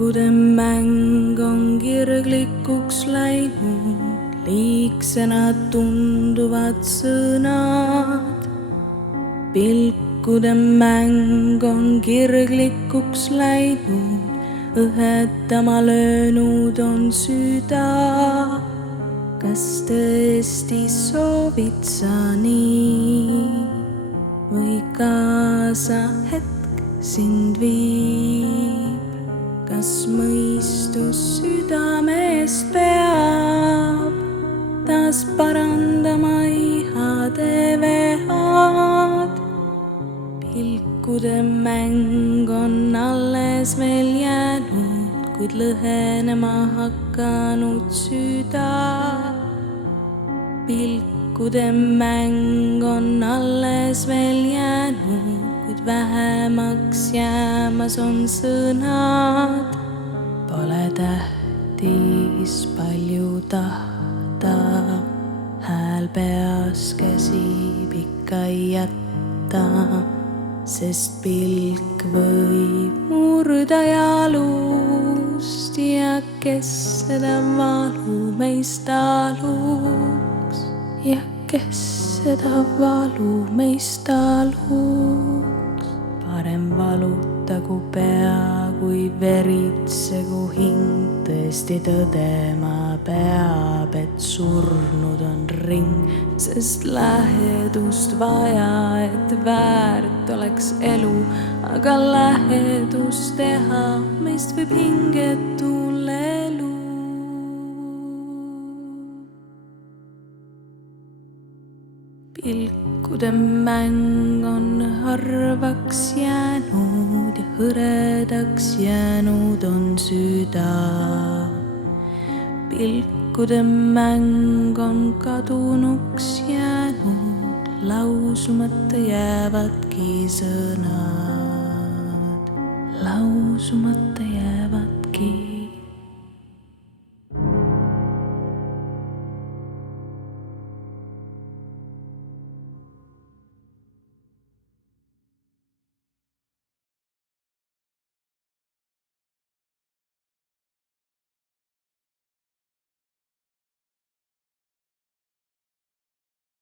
Pilkude mäng on kirglikuks läinud, liigsena tunduvad sõnad. Pilkude mäng on kirglikuks läinud, õhetama löönud on süda. Kas tõesti soovid sa nii või kaasa hetk sind viib? Kas mõistus südamest peab taas parandama ihade vead? Pilkude mäng on alles veel jäänud, kuid lõhenema hakanud süda. Pilkude mäng on alles veel jäänud, kuid vähemaks jäämas on sõnad. Pole tähtis palju tahta, hääl peas käsib ikka jätta, sest pilk võib murda jalust ja kes seda valu meist taluks, ja kes seda valu meist taluks. Parem valutagu pea, kui veritsegu hing, tõesti tõdema peab, et surnud on ring, sest lähedust vaja, et väärt oleks elu, aga lähedust teha meist võib hingetul elu. Pilkude mäng on harvaks jäänud ja hõredaks jäänud on süda. Pilkude mäng on kadunuks jäänud, lausumata jäävadki sõnad, lausumata